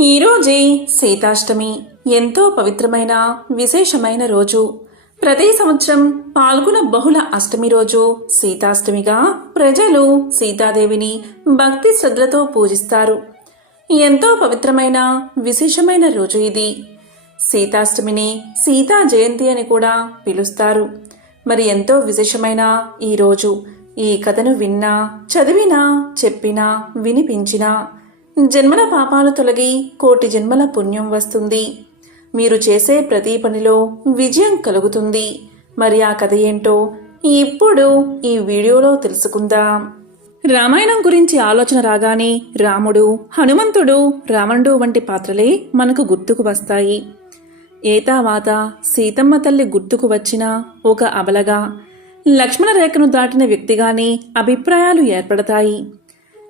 ఈరోజే సీతాష్టమి ఎంతో పవిత్రమైన విశేషమైన రోజు. ప్రతి సంవత్సరం పాల్గొన బహుళ అష్టమి రోజు సీతాష్టమిగా ప్రజలు సీతాదేవిని భక్తి శ్రద్ధలతో పూజిస్తారు. ఎంతో పవిత్రమైన విశేషమైన రోజు ఇది. సీతాష్టమిని సీతా జయంతి అని కూడా పిలుస్తారు. మరి ఎంతో విశేషమైన ఈ రోజు. ఈ కథను విన్నా చదివినా చెప్పినా వినిపించినా జన్మల పాపాలు తొలగి కోటి జన్మల పుణ్యం వస్తుంది. మీరు చేసే ప్రతి పనిలో విజయం కలుగుతుంది. మరి ఆ కథ ఏంటో ఇప్పుడు ఈ వీడియోలో తెలుసుకుందాం. రామాయణం గురించి ఆలోచన రాగానే రాముడు హనుమంతుడు రావణుడు వంటి పాత్రలే మనకు గుర్తుకు వస్తాయి. ఏతావాత సీతమ్మ తల్లి గుర్తుకు వచ్చిన ఒక అబలగా లక్ష్మణ రేఖను దాటిన వ్యక్తిగానే అభిప్రాయాలు ఏర్పడతాయి.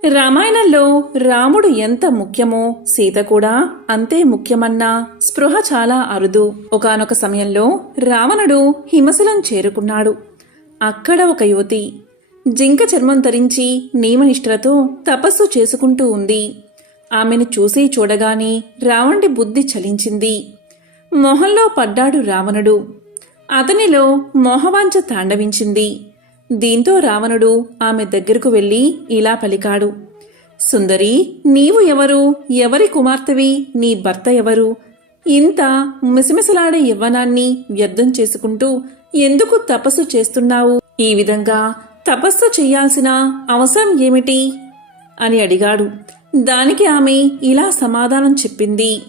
రామాయణంలో రాముడు ఎంత ముఖ్యమో సీత కూడా అంతే ముఖ్యమన్న స్పృహ చాలా అరుదు. ఒకానొక సమయంలో రావణుడు హిమశలం చేరుకున్నాడు. అక్కడ ఒక యువతి జింక చర్మం ధరించి నియమనిష్టలతో తపస్సు చేసుకుంటూ ఉంది. ఆమెను చూసి చూడగానే రావణుడి బుద్ధి చలించింది. మొహంలో పడ్డాడు రావణుడు. అతనిలో మోహవాంఛ తాండవించింది. దీంతో రావణుడు ఆమె దగ్గరకు వెళ్ళి ఇలా పలికాడు. సుందరి నీవు ఎవరు? ఎవరి కుమార్తెవి? నీ భర్త ఎవరు? ఇంత మిసమిసలాడే యవ్వనాన్ని వ్యర్థం చేసుకుంటూ ఎందుకు తపస్సు చేస్తున్నావు? ఈ విధంగా తపస్సు చెయ్యాల్సిన అవసరం ఏమిటి? అని అడిగాడు. దానికి ఆమె ఇలా సమాధానం చెప్పింది.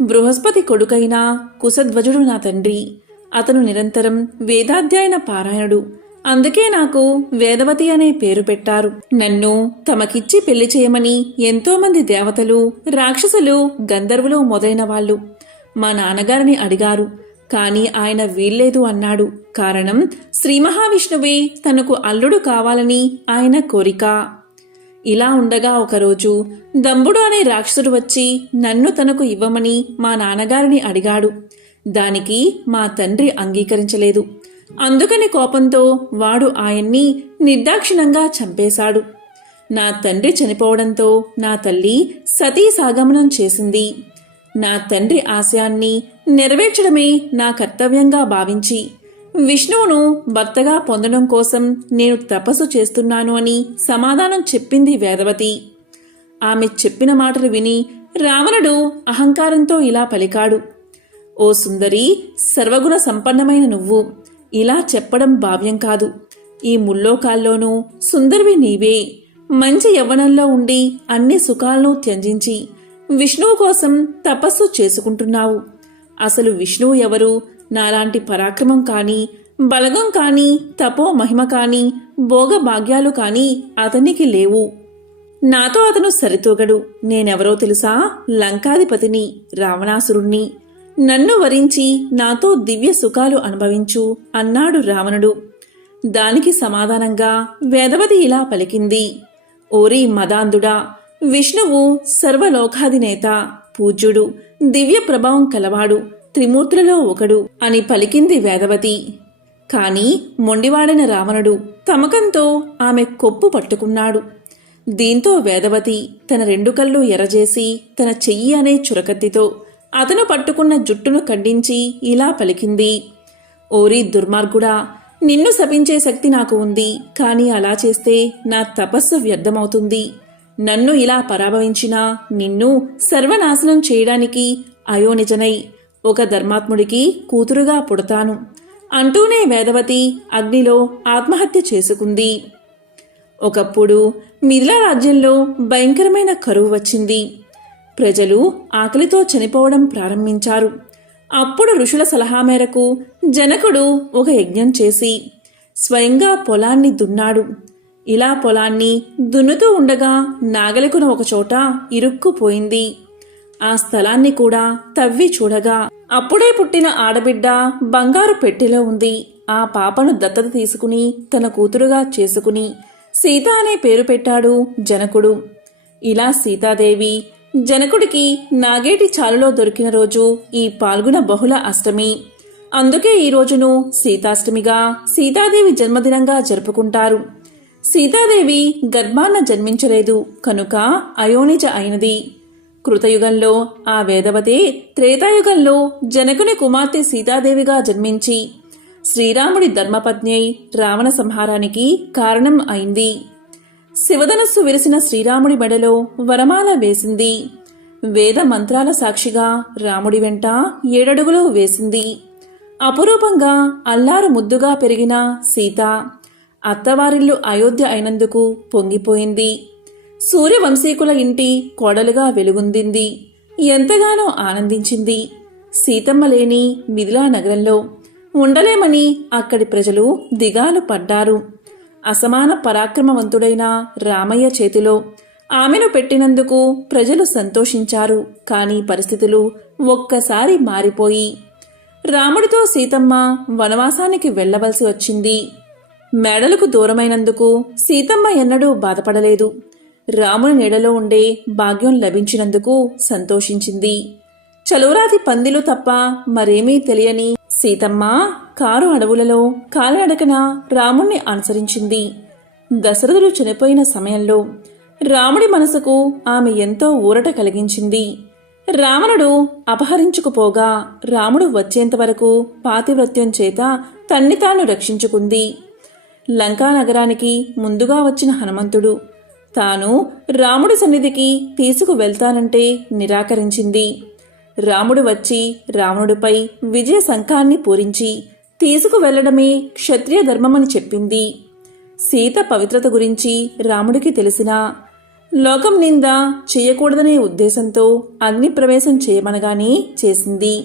బృహస్పతి కొడుకైన కుశధ్వజుడు నా తండ్రి. అతను నిరంతరం వేదాధ్యాయన పారాయణుడు. అందుకే నాకు వేదవతి అనే పేరు పెట్టారు. నన్ను తమకిచ్చి పెళ్ళి చేయమని ఎంతో మంది దేవతలు రాక్షసులు గంధర్వులు మొదలైన వాళ్ళు. మా నాన్నగారిని అడిగారు. కాని ఆయన వీల్లేదు అన్నాడు. కారణం శ్రీ మహావిష్ణువే తనకు అల్లుడు కావాలని ఆయన కోరిక. ఇలా ఉండగా ఒకరోజు దంబుడు అనే రాక్షసుడు వచ్చి నన్ను తనకు ఇవ్వమని మా నాన్నగారిని అడిగాడు. దానికి మా తండ్రి అంగీకరించలేదు. అందుకని కోపంతో వాడు ఆయన్ని నిర్దాక్షిణంగా చంపేశాడు. నా తండ్రి చనిపోవడంతో నా తల్లి సతీ సాగమనం చేసింది. నా తండ్రి ఆశయాన్ని నెరవేర్చడమే నా కర్తవ్యంగా భావించి విష్ణువును భర్తగా పొందడం కోసం నేను తపస్సు చేస్తున్నాను అని సమాధానం చెప్పింది వేదవతి. ఆమె చెప్పిన మాటలు విని రావణుడు అహంకారంతో ఇలా పలికాడు. ఓ సుందరి సర్వగుణ సంపన్నమైన నువ్వు. ఇలా చెప్పడం భావ్యం కాదు. ఈ ముల్లోకాల్లోనూ సుందరివి నీవే. మంచి యవ్వనంలో ఉండి అన్ని సుఖాలను త్యజించి విష్ణువు కోసం తపస్సు చేసుకుంటున్నావు. అసలు విష్ణువు ఎవరు? నాలాంటి పరాక్రమం కాని బలగం కాని తపో మహిమ కాని భోగభాగ్యాలు కానీ కాని అతనికి లేవు. నాతో అతను సరితూగడు. నేనెవరో తెలుసా? లంకాధిపతిని రావణాసురుణ్ణి. నన్ను వరించి నాతో దివ్య సుఖాలు అనుభవించు అన్నాడు రావణుడు. దానికి సమాధానంగా వేదవతి ఇలా పలికింది. ఓరి మదాంధుడా విష్ణువు సర్వలోకాధినేత పూజ్యుడు దివ్య ప్రభావం కలవాడు త్రిమూర్తులలో ఒకడు అని పలికింది వేదవతి. కాని మొండివాడైన రావణుడు తమకంతో ఆమె కొప్పు పట్టుకున్నాడు. దీంతో వేదవతి తన రెండు కళ్ళు ఎరజేసి తన చెయ్యి అనే చురకత్తితో అతను పట్టుకున్న జుట్టును ఖండించి ఇలా పలికింది. ఓరి దుర్మార్గుడా నిన్ను శపించే శక్తి నాకు ఉంది కానీ అలా చేస్తే నా తపస్సు వ్యర్థమవుతుంది. నన్ను ఇలా పరాభవించినా నిన్ను సర్వనాశనం చేయడానికి అయోనిజనై ఒక ధర్మాత్ముడికి కూతురుగా పుడతాను అంటూనే వేదవతి అగ్నిలో ఆత్మహత్య చేసుకుంది. ఒకప్పుడు మిథిలా రాజ్యంలో భయంకరమైన కరువు వచ్చింది. ప్రజలు ఆకలితో చనిపోవడం ప్రారంభించారు. అప్పుడు ఋషుల సలహా మేరకు జనకుడు ఒక యజ్ఞం చేసి స్వయంగా పొలాన్ని దున్నాడు. ఇలా పొలాన్ని దున్నుతూ ఉండగా నాగలికున ఒకచోట ఇరుక్కుపోయింది. ఆ స్థలాన్ని కూడా తవ్వి చూడగా అప్పుడే పుట్టిన ఆడబిడ్డ బంగారు పెట్టెలో ఉంది. ఆ పాపను దత్తత తీసుకుని తన కూతురుగా చేసుకుని సీత అనే పేరు పెట్టాడు జనకుడు. ఇలా సీతాదేవి జనకుడికి నాగేటి చాలులో దొరికిన రోజు ఈ పాల్గొన బహుళ అష్టమి. అందుకే ఈ రోజును సీతాష్టమిగా సీతాదేవి జన్మదినంగా జరుపుకుంటారు. సీతాదేవి గర్భాన జన్మించలేదు కనుక అయోనిజ అయినది. కృతయుగంలో ఆ వేదవతే త్రేతాయుగంలో జనకుని కుమార్తె సీతాదేవిగా జన్మించి శ్రీరాముడి ధర్మపత్ని అయి రావణ సంహారానికి కారణం అయింది. శివధనస్సు విరిసిన శ్రీరాముడి మెడలో వరమాల వేసింది. వేద మంత్రాల సాక్షిగా రాముడి వెంట ఏడడుగులు వేసింది. అపురూపంగా అల్లారు ముద్దుగా పెరిగిన సీత అత్తవారిల్లు అయోధ్య అయినందుకు పొంగిపోయింది. సూర్యవంశీకుల ఇంటి కోడలుగా వెలుగొందింది. ఎంతగానో ఆనందించింది. సీతమ్మ లేని మిథిలా నగరంలో ఉండలేమని అక్కడి ప్రజలు దిగాలు పడ్డారు. అసమాన పరాక్రమవంతుడైన రామయ్య చేతిలో. ఆమెను పెట్టినందుకు ప్రజలు సంతోషించారు. కానీ పరిస్థితులు ఒక్కసారి మారిపోయి. రాముడితో సీతమ్మ వనవాసానికి వెళ్ళవలసి వచ్చింది. మేడలకు దూరమైనందుకు సీతమ్మ ఎన్నడూ బాధపడలేదు. రాముని నీడలో ఉండే భాగ్యం లభించినందుకు సంతోషించింది. చలువరాతి పందిలు తప్ప మరేమీ తెలియని సీతమ్మ కారు అడవులలో కాలినడకన రాముణ్ణి అనుసరించింది. దశరథుడు చనిపోయిన సమయంలో రాముడి మనసుకు ఆమె ఎంతో ఊరట కలిగించింది. రావణుడు అపహరించుకుపోగా రాముడు వచ్చేంత వరకు పాతివ్రత్యం చేత తన్ని తాను రక్షించుకుంది. లంకా నగరానికి ముందుగా వచ్చిన హనుమంతుడు తాను రాముడి సన్నిధికి తీసుకు వెళ్తానంటే నిరాకరించింది. రాముడు వచ్చి రావణుడిపై విజయ శంఖాన్ని పూరించి తీసుకువెళ్ళడమే క్షత్రియ ధర్మమని చెప్పింది. సీత పవిత్రత గురించి రాముడికి తెలిసినా లోకం నింద చేయకూడదనే ఉద్దేశంతో అగ్నిప్రవేశం చేయమనగానే చేసింది.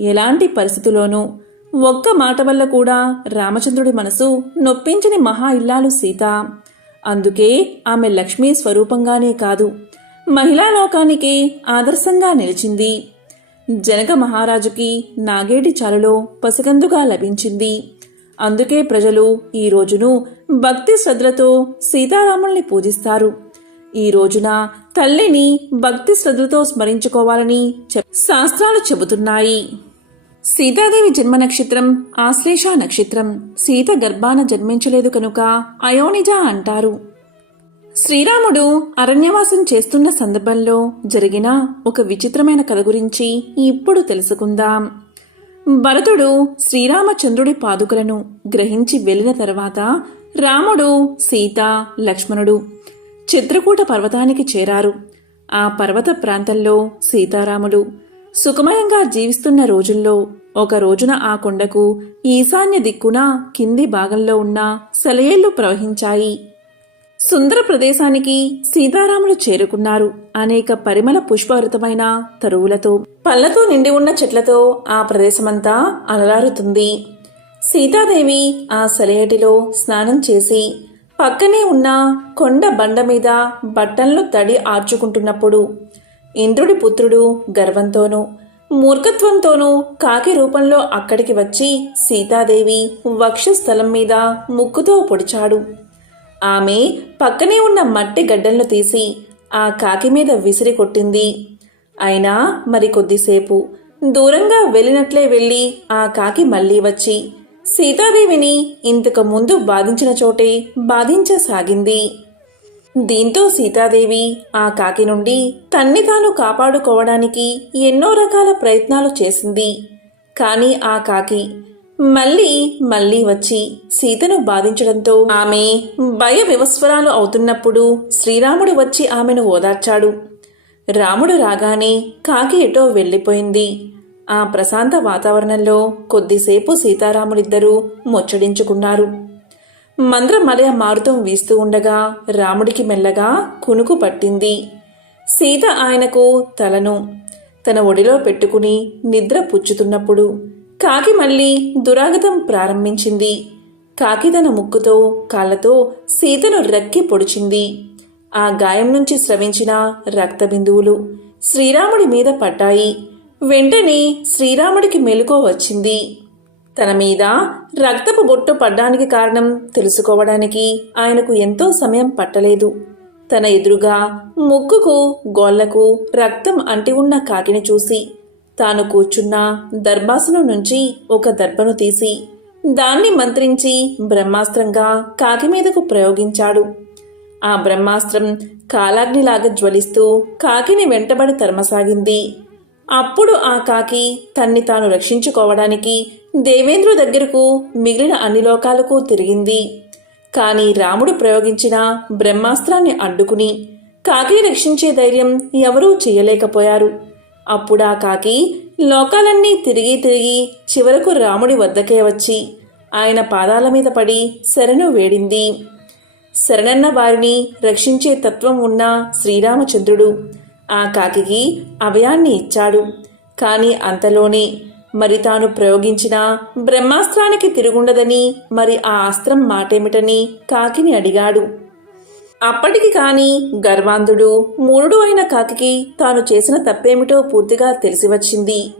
ఎలాంటి పరిస్థితుల్లోనూ ఒక్క మాట వల్ల కూడా రామచంద్రుడి మనసు నొప్పించని మహా ఇల్లాలు సీత. అందుకే ఆమె లక్ష్మీ స్వరూపంగానే కాదు మహిళా లోకానికి ఆదర్శంగా నిలిచింది. జనక మహారాజుకి నాగేటి చాలులో పసికందుగా లభించింది. అందుకే ప్రజలు ఈ రోజును భక్తి శ్రద్ధలతో సీతారాముల్ని పూజిస్తారు. ఈ రోజున తల్లిని భక్తి శ్రద్ధలతో స్మరించుకోవాలని శాస్త్రాలు చెబుతున్నాయి. సీతాదేవి జన్మ నక్షత్రం ఆశ్లేష నక్షత్రం సీత గర్భాన జన్మించలేదు కనుక అయోనిజ అంటారు. శ్రీరాముడు అరణ్యవాసం చేస్తున్న సందర్భంలో జరిగిన ఒక విచిత్రమైన కథ గురించి ఇప్పుడు తెలుసుకుందాం. భరతుడు శ్రీరామచంద్రుడి పాదుకలను గ్రహించి వెళ్ళిన తర్వాత రాముడు సీత లక్ష్మణుడు చిత్రకూట పర్వతానికి చేరారు. ఆ పర్వత ప్రాంతంలో సీతారాములు సుఖమయంగా జీవిస్తున్న రోజుల్లో ఒక రోజున ఆ కొండకు ఈశాన్య దిక్కున కింది భాగంలో ఉన్న సెలయేళ్ళు ప్రవహించాయి. సుందర ప్రదేశానికి సీతారాములు చేరుకున్నారు. అనేక పరిమళ పుష్పభరితమైన తరువులతో పళ్ళతో నిండి ఉన్న చెట్లతో ఆ ప్రదేశమంతా అలరారుతుంది సీతాదేవి ఆ సెలయేటిలో స్నానం చేసి పక్కనే ఉన్న కొండ బండ మీద బట్టలను తడి ఆర్చుకుంటున్నప్పుడు ఇంద్రుడి పుత్రుడు గర్వంతోనూ మూర్ఖత్వంతోనూ కాకి రూపంలో అక్కడికి వచ్చి సీతాదేవి వక్షస్థలం మీద ముక్కుతో పొడిచాడు. ఆమె పక్కనే ఉన్న మట్టి గడ్డలను తీసి ఆ కాకి మీద విసిరి కొట్టింది. అయినా మరి కొద్దిసేపు దూరంగా వెళ్ళినట్లే వెళ్ళి ఆ కాకి మళ్ళీ వచ్చి సీతాదేవిని ఇంతకు ముందు బాధించిన చోటే బాధించసాగింది. దీంతో సీతాదేవి ఆ కాకి నుండి తన్ని తాను కాపాడుకోవడానికి ఎన్నో రకాల ప్రయత్నాలు చేసింది. కానీ ఆ కాకి మళ్ళీ మళ్ళీ వచ్చి సీతను బాధించడంతో ఆమె భయ వివస్వరాలు అవుతున్నప్పుడు శ్రీరాముడు వచ్చి ఆమెను ఓదార్చాడు. రాముడు రాగానే కాకి ఎటో వెళ్ళిపోయింది. ఆ ప్రశాంత వాతావరణంలో కొద్దిసేపు సీతారాములిద్దరూ ముచ్చడించుకున్నారు మంద్రమలయ మారుతం వీస్తూ ఉండగా రాముడికి మెల్లగా కునుకు పట్టింది. సీత ఆయనకు తలను తన ఒడిలో పెట్టుకుని నిద్ర పుచ్చుతున్నప్పుడు కాకి మళ్ళీ దురాగతం ప్రారంభించింది. కాకి తన ముక్కుతో కాళ్ళతో సీతను రక్కి పొడిచింది. ఆ గాయం నుంచి స్రవించిన రక్త బిందువులు శ్రీరాముడి మీద పడ్డాయి. వెంటనే శ్రీరాముడికి మెలుకో వచ్చింది. తన మీద రక్తపు బొట్టు పడ్డానికి కారణం తెలుసుకోవడానికి ఆయనకు ఎంతో సమయం పట్టలేదు. తన ఎదురుగా ముక్కుకు గోళ్ళకు రక్తం అంటి ఉన్న కాకిని చూసి తాను కూర్చున్న దర్భాసనం నుంచి ఒక దర్భను తీసి దాన్ని మంత్రించి బ్రహ్మాస్త్రంగా కాకి మీదకు ప్రయోగించాడు. ఆ బ్రహ్మాస్త్రం కాలాగ్నిలాగా జ్వలిస్తూ కాకిని వెంటబడి తరమసాగింది. అప్పుడు ఆ కాకి తన్ని తాను రక్షించుకోవడానికి దేవేంద్రు దగ్గరకు మిగిలిన అన్ని లోకాలకు తిరిగింది. కాని రాముడు ప్రయోగించిన బ్రహ్మాస్త్రాన్ని అడ్డుకుని కాకిని రక్షించే ధైర్యం ఎవరూ చేయలేకపోయారు. అప్పుడు ఆ కాకి లోకాలన్నీ తిరిగి తిరిగి చివరకు రాముడి వద్దకే వచ్చి ఆయన పాదాల మీద పడి శరణు వేడింది. శరణన్న వారిని రక్షించే తత్వం ఉన్న శ్రీరామచంద్రుడు ఆ కాకి అభయాన్ని ఇచ్చాడు. కానీ అంతలోనే మరి తాను ప్రయోగించిన బ్రహ్మాస్త్రానికి తిరుగుండదని మరి ఆ అస్త్రం మాటేమిటని కాకిని అడిగాడు. అప్పటికి కాని గర్వాంధుడు మూరుడు అయిన కాకికి తాను చేసిన తప్పేమిటో పూర్తిగా తెలిసి వచ్చింది.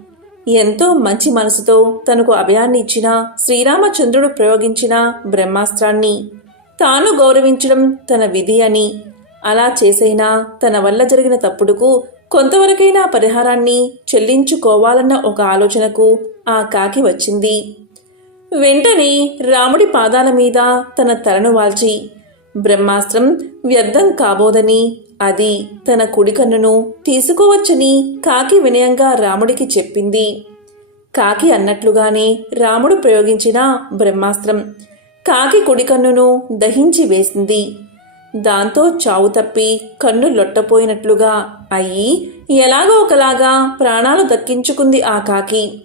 ఎంతో మంచి మనసుతో తనకు అభయాన్ని ఇచ్చిన శ్రీరామచంద్రుడు ప్రయోగించిన బ్రహ్మాస్త్రాన్ని తాను గౌరవించడం తన విధి అని. అలా చేసైనా తన వల్ల జరిగిన తప్పుడుకు కొంతవరకైనా పరిహారాన్ని చెల్లించుకోవాలన్న ఒక ఆలోచనకు ఆ కాకి వచ్చింది. వెంటనే రాముడి పాదాల మీద తన తలను వాల్చి బ్రహ్మాస్త్రం వ్యర్థం కాబోదని. అది తన కుడి కన్నును తీసుకోవచ్చని కాకి వినయంగా రాముడికి చెప్పింది. కాకి అన్నట్లుగానే రాముడు ప్రయోగించిన బ్రహ్మాస్త్రం కాకి కుడి కన్నును దహించి వేసింది. దాంతో చావు తప్పి కన్ను లొట్టపోయినట్లుగా అయ్యి ఎలాగో ఒకలాగా ప్రాణాలు దక్కించుకుంది ఆ కాకి.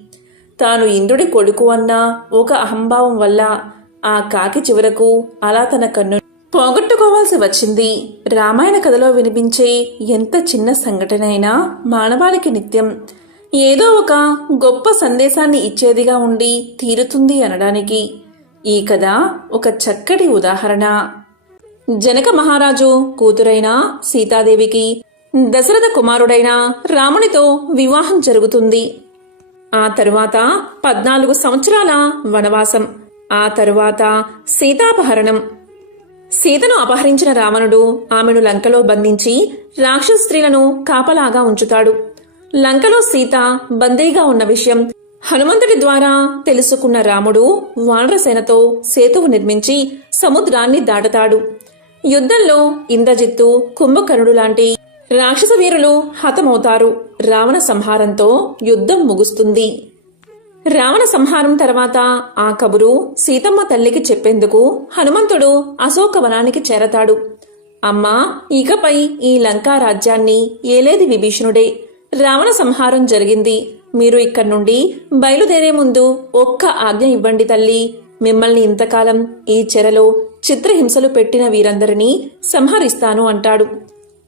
తాను ఇంద్రుడి కొడుకు అన్న ఒక అహంభావం వల్ల ఆ కాకి చివరకు అలా తన కన్ను పోగొట్టుకోవాల్సి వచ్చింది. రామాయణ కథలో వినిపించే ఎంత చిన్న సంఘటన అయినా మానవాళికి నిత్యం. ఏదో ఒక గొప్ప సందేశాన్ని ఇచ్చేదిగా ఉండి తీరుతుంది అనడానికి. ఈ కథ ఒక చక్కటి ఉదాహరణ. జనక మహారాజు కూతురైన సీతాదేవికి దశరథ కుమారుడైన రామునితో వివాహం జరుగుతుంది. ఆ తరువాత పద్నాలుగు సంవత్సరాల వనవాసం. ఆ తరువాత సీతాపహరణం. సీతను అపహరించిన రావణుడు ఆమెను లంకలో బంధించి రాక్షస స్త్రీలను కాపలాగా ఉంచుతాడు. లంకలో సీత బందీగా ఉన్న విషయం హనుమంతుడి ద్వారా తెలుసుకున్న రాముడు వానరసేనతో సేతువు నిర్మించి సముద్రాన్ని దాటతాడు. యుద్ధంలో ఇంద్రజిత్తు కుంభకర్ణుడు లాంటి రాక్షస వీరులు హతమవుతారు. రావణ సంహారంతో యుద్ధం ముగుస్తుంది. రావణ సంహారం తర్వాత ఆ కబురు సీతమ్మ తల్లికి చెప్పేందుకు హనుమంతుడు అశోకవనానికి చేరతాడు. అమ్మా ఇకపై ఈ లంకా రాజ్యాన్ని ఏలేది విభీషణుడే. రావణ సంహారం జరిగింది. మీరు ఇక్కడి నుండి బయలుదేరే ముందు ఒక్క ఆజ్ఞ ఇవ్వండి తల్లి. మిమ్మల్ని ఇంతకాలం ఈ చెరలో చిత్రహింసలు పెట్టిన వీరందరినీ సంహరిస్తాను అంటాడు.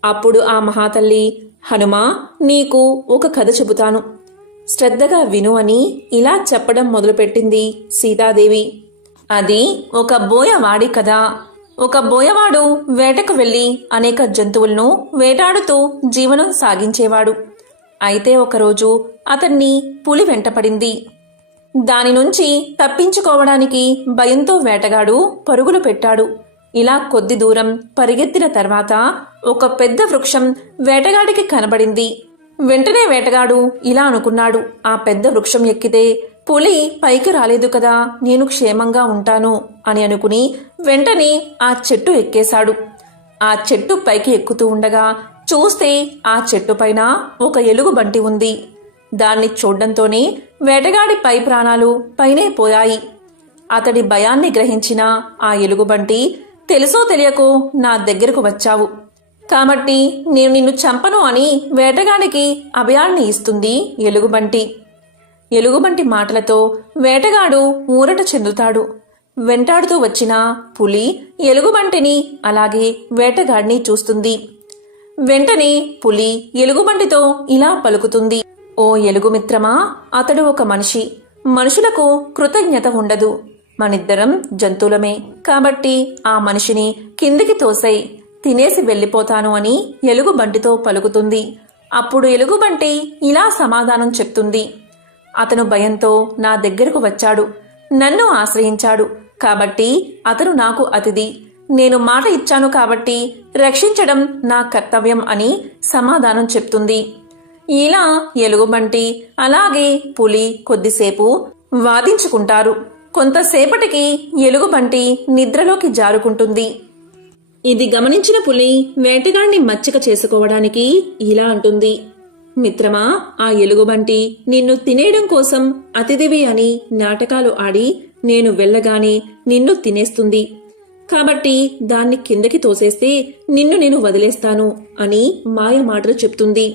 అప్పుడు ఆ మహాతల్లి హనుమా నీకు ఒక కథ చెబుతాను. శ్రద్ధగా విను అని ఇలా చెప్పడం మొదలుపెట్టింది సీతాదేవి. అది ఒక బోయవాడి కథ ఒక బోయవాడు వేటకు వెళ్ళి అనేక జంతువులను వేటాడుతూ జీవనం సాగించేవాడు. అయితే ఒకరోజు అతన్ని పులి వెంటపడింది దాని నుంచి తప్పించుకోవడానికి భయంతో వేటగాడు పరుగులు పెట్టాడు. ఇలా కొద్ది దూరం పరిగెత్తిన తర్వాత ఒక పెద్ద వృక్షం వేటగాడికి కనబడింది. వెంటనే వేటగాడు ఇలా అనుకున్నాడు ఆ పెద్ద వృక్షం ఎక్కితే పులి పైకి రాలేదు కదా నేను క్షేమంగా ఉంటాను అని అనుకుని వెంటనే ఆ చెట్టు ఎక్కేశాడు. ఆ చెట్టు పైకి ఎక్కుతూ ఉండగా చూస్తే ఆ చెట్టు పైన ఒక ఎలుగు బంటి ఉంది. దాన్ని చూడ్డంతోనే వేటగాడి పై ప్రాణాలు పైనే పోయాయి. అతడి భయాన్ని గ్రహించిన ఆ ఎలుగుబంటి తెలుసో తెలియకో నా దగ్గరకు వచ్చావు. కాబట్టి నేను నిన్ను చంపను అని వేటగాడికి అభయాన్ని ఇస్తుంది ఎలుగుబంటి. ఎలుగుబంటి మాటలతో వేటగాడు ఊరట చెందుతాడు. వెంటాడుతూ వచ్చిన పులి ఎలుగుబంటిని అలాగే వేటగాడిని చూస్తుంది. వెంటనే పులి ఎలుగుబంటితో ఇలా పలుకుతుంది. ఓ ఎలుగుమిత్రమా అతడు ఒక మనిషి. మనుషులకు కృతజ్ఞత ఉండదు. మనిద్దరం జంతువులమే. కాబట్టి ఆ మనిషిని కిందికి తోసై తినేసి వెళ్ళిపోతాను అని ఎలుగుబంటితో పలుకుతుంది. అప్పుడు ఎలుగుబంటి ఇలా సమాధానం చెప్తుంది. అతను భయంతో నా దగ్గరకు వచ్చాడు. నన్ను ఆశ్రయించాడు. కాబట్టి అతను నాకు అతిథి. నేను మాట ఇచ్చాను కాబట్టి రక్షించడం నా కర్తవ్యం అని సమాధానం చెప్తుంది. ఇలా ఎలుగుబంటి అలాగే పులి కొద్దిసేపు వాదించుకుంటారు. కొంతసేపటికి ఎలుగుబంటి నిద్రలోకి జారుకుంటుంది. ఇది గమనించిన పులి వేటగాణ్ణి మచ్చిక చేసుకోవడానికి ఇలా అంటుంది. మిత్రమా ఆ ఎలుగుబంటి నిన్ను తినేయడం కోసం అతిథివి అని నాటకాలు ఆడి నేను వెళ్ళగానే నిన్ను తినేస్తుంది. కాబట్టి దాన్ని కిందకి తోసేస్తే నిన్ను నేను వదిలేస్తాను అని మాయ మాటలు చెప్తుంది.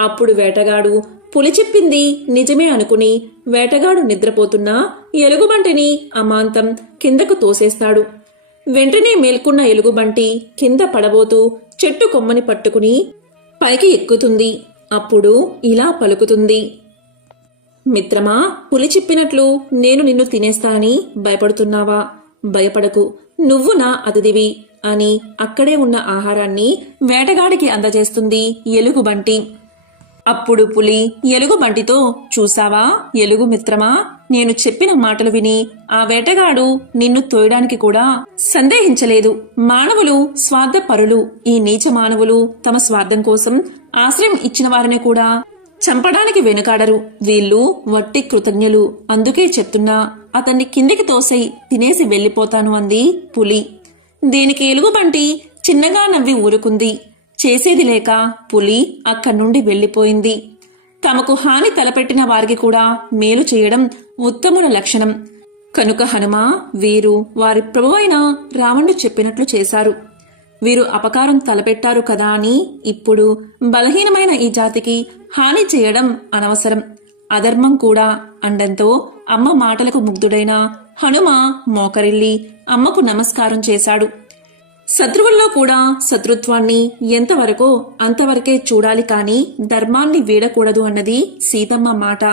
అప్పుడు వేటగాడు పులి చెప్పింది నిజమే అనుకుని వేటగాడు నిద్రపోతున్నా ఎలుగుబంటిని అమాంతం కిందకు తోసేస్తాడు. వెంటనే మేల్కొన్న ఎలుగుబంటి కింద పడబోతూ చెట్టు కొమ్మని పట్టుకుని పైకి ఎక్కుతుంది. అప్పుడు ఇలా పలుకుతుంది. మిత్రమా పులి చెప్పినట్లు నేను నిన్ను తినేస్తానని భయపడుతున్నావా? భయపడకు. నువ్వు నా అతిథివి అని అక్కడే ఉన్న ఆహారాన్ని వేటగాడికి అందజేస్తుంది ఎలుగుబంటి. అప్పుడు పులి ఎలుగుబంటితో చూసావా? ఎలుగు మిత్రమా? నేను చెప్పిన మాటలు విని ఆ వేటగాడు నిన్ను తోయడానికి కూడా సందేహించలేదు. మానవులు స్వార్థపరులు. ఈ నీచ మానవులు తమ స్వార్థం కోసం ఆశ్రయం ఇచ్చిన వారిని కూడా చంపడానికి వెనుకాడరు. వీళ్ళు వట్టి కృతజ్ఞులు. అందుకే చెప్తున్నా అతన్ని కిందికి తోసై తినేసి వెళ్ళిపోతాను అంది పులి. దీనికి ఎలుగుబంటి చిన్నగా నవ్వి ఊరుకుంది. చేసేది లేక పులి అక్కడి నుండి వెళ్ళిపోయింది. తమకు హాని తలపెట్టిన వారికి కూడా మేలు చేయడం ఉత్తముల లక్షణం. కనుక హనుమ వీరు వారి ప్రభువైన రావణుడు చెప్పినట్లు చేశారు. వీరు అపకారం తలపెట్టారు కదా అని ఇప్పుడు బలహీనమైన ఈ జాతికి హాని చేయడం అనవసరం. అధర్మం కూడా అండంతో అమ్మ మాటలకు ముగ్ధుడైన హనుమ మోకరిల్లి అమ్మకు నమస్కారం చేశాడు. శత్రువుల్లో కూడా శత్రుత్వాన్ని ఎంతవరకో అంతవరకే చూడాలి కానీ ధర్మాన్ని వీడకూడదు అన్నది సీతమ్మ మాట.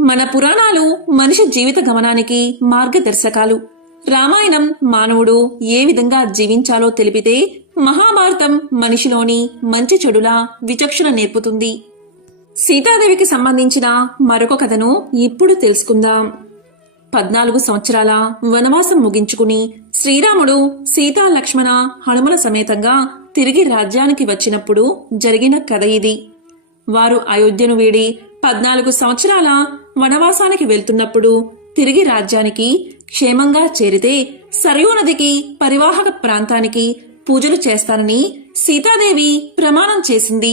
మన పురాణాలు మనిషి జీవిత గమనానికి మార్గదర్శకాలు. రామాయణం మానవుడు ఏ విధంగా జీవించాలో తెలిపితే మహాభారతం మనిషిలోని మంచి చెడుల విచక్షణ నేర్పుతుంది. సీతాదేవికి సంబంధించిన మరొక కథను ఇప్పుడు తెలుసుకుందాం. పద్నాలుగు సంవత్సరాల వనవాసం ముగించుకుని శ్రీరాముడు సీతా లక్ష్మణ హనుమల సమేతంగా తిరిగి రాజ్యానికి వచ్చినప్పుడు జరిగిన కథ ఇది. వారు అయోధ్యను వీడి పద్నాలుగు సంవత్సరాల వనవాసానికి వెళ్తున్నప్పుడు తిరిగి రాజ్యానికి క్షేమంగా చేరితే సరయూ నదికి పరివాహక ప్రాంతానికి పూజలు చేస్తానని సీతాదేవి ప్రమాణం చేసింది.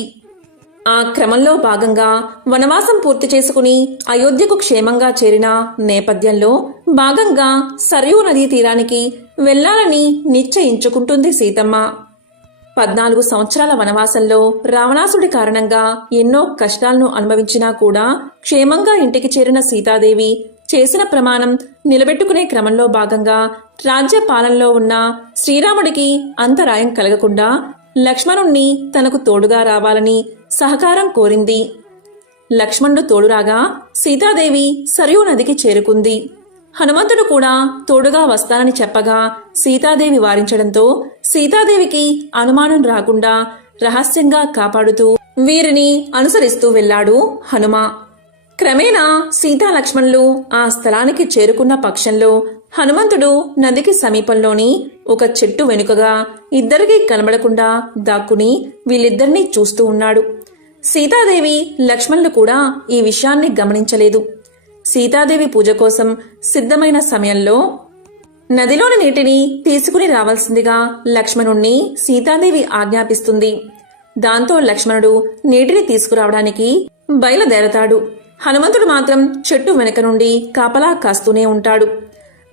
ఆ క్రమంలో భాగంగా వనవాసం పూర్తి చేసుకుని అయోధ్యకు క్షేమంగా చేరిన నేపథ్యంలో భాగంగా సరయూ నదీ తీరానికి వెళ్ళాలని నిశ్చయించుకుంటుంది సీతమ్మ. పద్నాలుగు సంవత్సరాల వనవాసంలో రావణాసుడి కారణంగా ఎన్నో కష్టాలను అనుభవించినా కూడా క్షేమంగా ఇంటికి చేరిన సీతాదేవి చేసిన ప్రమాణం నిలబెట్టుకునే క్రమంలో భాగంగా రాజ్య పాలనలో ఉన్న శ్రీరాముడికి అంతరాయం కలగకుండా లక్ష్మణుణ్ణి తనకు తోడుగా రావాలని సహకారం కోరింది. లక్ష్మణుడు తోడురాగా సీతాదేవి సరియు నదికి చేరుకుంది. హనుమంతుడు కూడా తోడుగా వస్తానని చెప్పగా సీతాదేవి వారించడంతో సీతాదేవికి అనుమానం రాకుండా రహస్యంగా కాపాడుతూ వీరిని అనుసరిస్తూ వెళ్ళాడు హనుమ. క్రమేణా సీతాలక్ష్మణులు ఆ స్థలానికి చేరుకున్న పక్షంలో హనుమంతుడు నదికి సమీపంలోని ఒక చెట్టు వెనుకగా ఇద్దరికీ కనబడకుండా దాక్కుని వీళ్ళిద్దరినీ చూస్తూ ఉన్నాడు. సీతాదేవి లక్ష్మణులు కూడా ఈ విషయాన్ని గమనించలేదు. సీతాదేవి పూజ కోసం సిద్ధమైన సమయంలో నదిలోని నీటిని తీసుకుని రావాల్సిందిగా లక్ష్మణుణ్ణి సీతాదేవి ఆజ్ఞాపిస్తుంది. దాంతో లక్ష్మణుడు నీటిని తీసుకురావడానికి బయలుదేరతాడు. హనుమంతుడు మాత్రం చెట్టు వెనక నుండి కాపలా కాస్తూనే ఉంటాడు.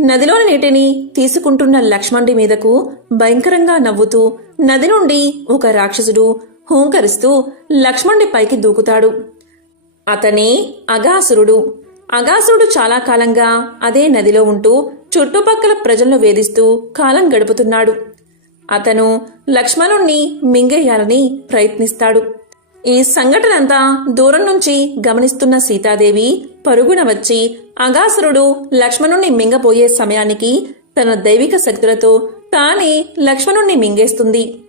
నదిలోని నీటిని తీసుకుంటున్న లక్ష్మణుడి మీదకు భయంకరంగా నవ్వుతూ నది నుండి ఒక రాక్షసుడు హూంకరిస్తూ లక్ష్మణుడి పైకి దూకుతాడు. అతనే అగాసురుడు. అగాసురుడు చాలా కాలంగా అదే నదిలో ఉంటూ చుట్టుపక్కల ప్రజలను వేధిస్తూ కాలం గడుపుతున్నాడు. అతను లక్ష్మణుణ్ణి మింగేయాలని ప్రయత్నిస్తాడు. ఈ సంఘటనంతా దూరం నుంచి గమనిస్తున్న సీతాదేవి పరుగున వచ్చి అగాసురుడు లక్ష్మణుణ్ణి మింగబోయే సమయానికి తన దైవిక శక్తులతో తానే లక్ష్మణుణ్ణి మింగేస్తుంది.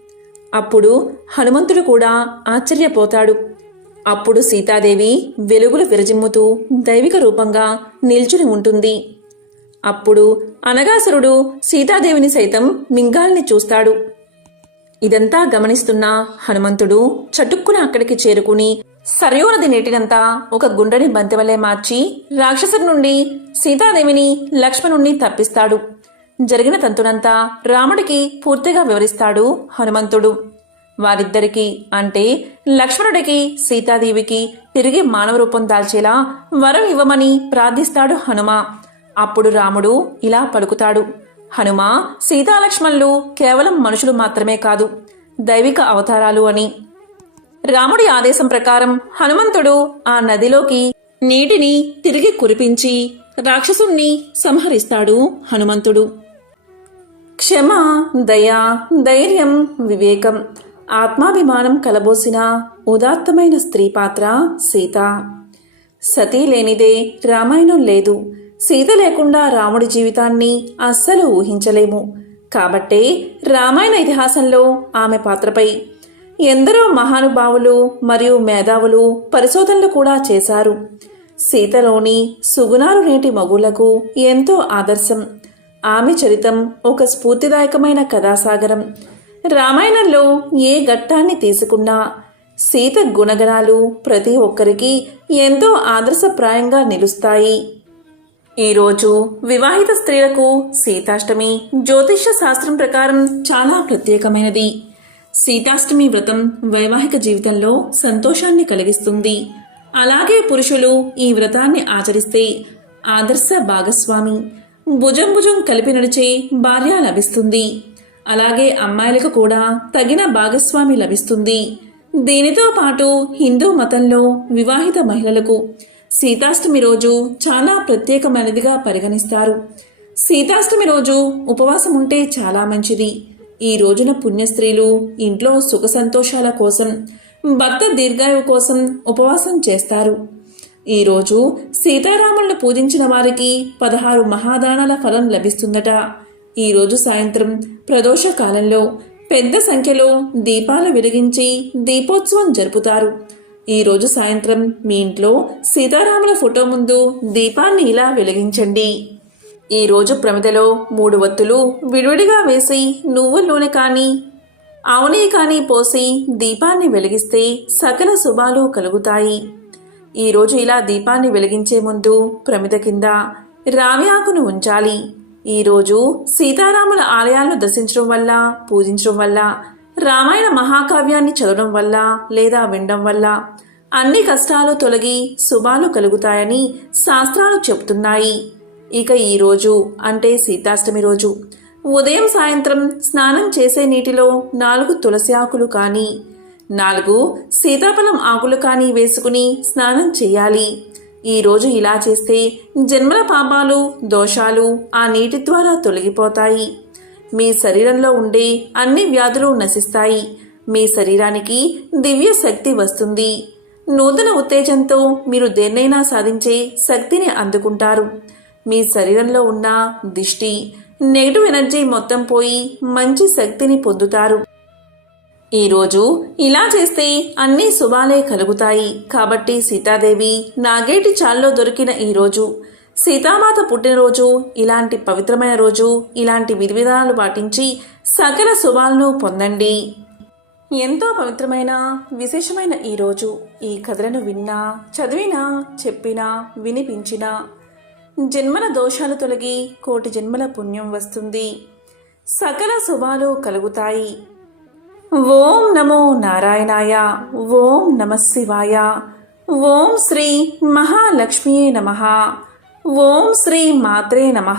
అప్పుడు హనుమంతుడు కూడా ఆశ్చర్యపోతాడు. అప్పుడు సీతాదేవి వెలుగులు విరజిమ్ముతూ దైవిక రూపంగా నిల్చుని ఉంటుంది. అప్పుడు అనగాసురుడు సీతాదేవిని సైతం మింగాల్ని చూస్తాడు. ఇదంతా గమనిస్తున్న హనుమంతుడు చటుక్కున అక్కడికి చేరుకుని సరయోనది నీటినంతా ఒక గుండెని బంతివలే మార్చి రాక్షసుడి నుండి సీతాదేవిని లక్ష్మణుణ్ణి తప్పిస్తాడు. జరిగిన తంతునంతా రాముడికి పూర్తిగా వివరిస్తాడు హనుమంతుడు. వారిద్దరికీ అంటే లక్ష్మణుడికి సీతాదేవికి తిరిగి మానవ రూపం దాల్చేలా వరం ఇవ్వమని ప్రార్థిస్తాడు హనుమ. అప్పుడు రాముడు ఇలా పలుకుతాడు. హనుమ సీతాలక్ష్మణులు కేవలం మనుషులు మాత్రమే కాదు దైవిక అవతారాలు అని. రాముడి ఆదేశం ప్రకారం హనుమంతుడు ఆ నదిలోకి నీటిని తిరిగి కురిపించి రాక్షసుణ్ణి సంహరిస్తాడు హనుమంతుడు. క్షమ దయ ధైర్యం వివేకం ఆత్మాభిమానం కలబోసిన ఉదాత్తమైన స్త్రీ పాత్ర సీత. సతీ లేనిదే రామాయణం లేదు. సీత లేకుండా రాముడి జీవితాన్ని అస్సలు ఊహించలేము. కాబట్టే రామాయణ ఇతిహాసంలో ఆమె పాత్రపై ఎందరో మహానుభావులు మరియు మేధావులు పరిశోధనలు కూడా చేశారు. సీతలోని సుగుణాలు నేటి మగులకు ఎంతో ఆదర్శం. ఆమె చరితం ఒక స్ఫూర్తిదాయకమైన కథాసాగరం. రామాయణంలో ఏ ఘట్టాన్ని తీసుకున్నా సీత గుణగణాలు ప్రతి ఒక్కరికి ఎంతో ఆదర్శప్రాయంగా నిలుస్తాయి. ఈరోజు వివాహిత స్త్రీలకు సీతాష్టమి జ్యోతిష్య శాస్త్రం ప్రకారం చాలా ప్రత్యేకమైనది. సీతాష్టమి వ్రతం వైవాహిక జీవితంలో సంతోషాన్ని కలిగిస్తుంది. అలాగే పురుషులు ఈ వ్రతాన్ని ఆచరిస్తే ఆదర్శ భాగస్వామి భుజం భుజం కలిపి నడిచే భార్య లభిస్తుంది. అలాగే అమ్మాయిలకు కూడా తగిన భాగస్వామి లభిస్తుంది. దీనితో పాటు హిందూ మతంలో వివాహిత మహిళలకు సీతాష్టమి రోజు చాలా ప్రత్యేకమైనదిగా పరిగణిస్తారు. సీతాష్టమి రోజు ఉపవాసం ఉంటే చాలా మంచిది. ఈ రోజున పుణ్యస్త్రీలు ఇంట్లో సుఖ సంతోషాల కోసం భర్త దీర్ఘాయువు కోసం ఉపవాసం చేస్తారు. ఈరోజు సీతారాములను పూజించిన వారికి పదహారు మహాదానాల ఫలం లభిస్తుందట. ఈరోజు సాయంత్రం ప్రదోష కాలంలో పెద్ద సంఖ్యలో దీపాలు వెలిగించి దీపోత్సవం జరుపుతారు. ఈరోజు సాయంత్రం మీ ఇంట్లో సీతారాముల ఫోటో ముందు దీపాన్ని ఇలా వెలిగించండి. ఈ రోజు ప్రమిదలో మూడు వత్తులు విడివిడిగా వేసి నువ్వుల నూనె కానీ అవునే కానీ పోసి దీపాన్ని వెలిగిస్తే సకల శుభాలు కలుగుతాయి. ఈరోజు ఇలా దీపాన్ని వెలిగించే ముందు ప్రమిద కింద రావి ఆకును ఉంచాలి. ఈరోజు సీతారాముల ఆలయాలను దర్శించడం వల్ల పూజించడం వల్ల రామాయణ మహాకావ్యాన్ని చదవడం వల్ల లేదా వినడం వల్ల అన్ని కష్టాలు తొలగి శుభాలు కలుగుతాయని శాస్త్రాలు చెబుతున్నాయి. ఇక ఈరోజు అంటే సీతాష్టమి రోజు. ఉదయం సాయంత్రం స్నానం చేసే నీటిలో నాలుగు తులసి ఆకులు కానీ నాలుగు సీతాఫలం ఆకులు కానీ వేసుకుని స్నానం చేయాలి. ఈరోజు ఇలా చేస్తే జన్మల పాపాలు దోషాలు ఆ నీటి ద్వారా తొలగిపోతాయి. మీ శరీరంలో ఉండే అన్ని వ్యాధులు నశిస్తాయి. మీ శరీరానికి దివ్య శక్తి వస్తుంది. నూతన ఉత్తేజంతో మీరు దేన్నైనా సాధించే శక్తిని అందుకుంటారు. మీ శరీరంలో ఉన్న దిష్టి నెగిటివ్ ఎనర్జీ మొత్తం పోయి మంచి శక్తిని పొందుతారు. ఈరోజు ఇలా చేస్తే అన్ని శుభాలే కలుగుతాయి. కాబట్టి సీతాదేవి నాగేటి చాల్లో దొరికిన ఈరోజు సీతామాత పుట్టినరోజు ఇలాంటి పవిత్రమైన రోజు ఇలాంటి విధి విధానాలు పాటించి సకల శుభాలను పొందండి. ఎంతో పవిత్రమైన విశేషమైన ఈ రోజు. ఈ కథలను విన్నా చదివినా చెప్పినా వినిపించినా జన్మల దోషాలు తొలగి కోటి జన్మల పుణ్యం వస్తుంది. సకల శుభాలు కలుగుతాయి. ఓం నమో నారాయణాయ ఓం నమ శివాయ ఓం శ్రీ మహాలక్ష్మియే నమ. ఓం శ్రీ మాత్రే నమ.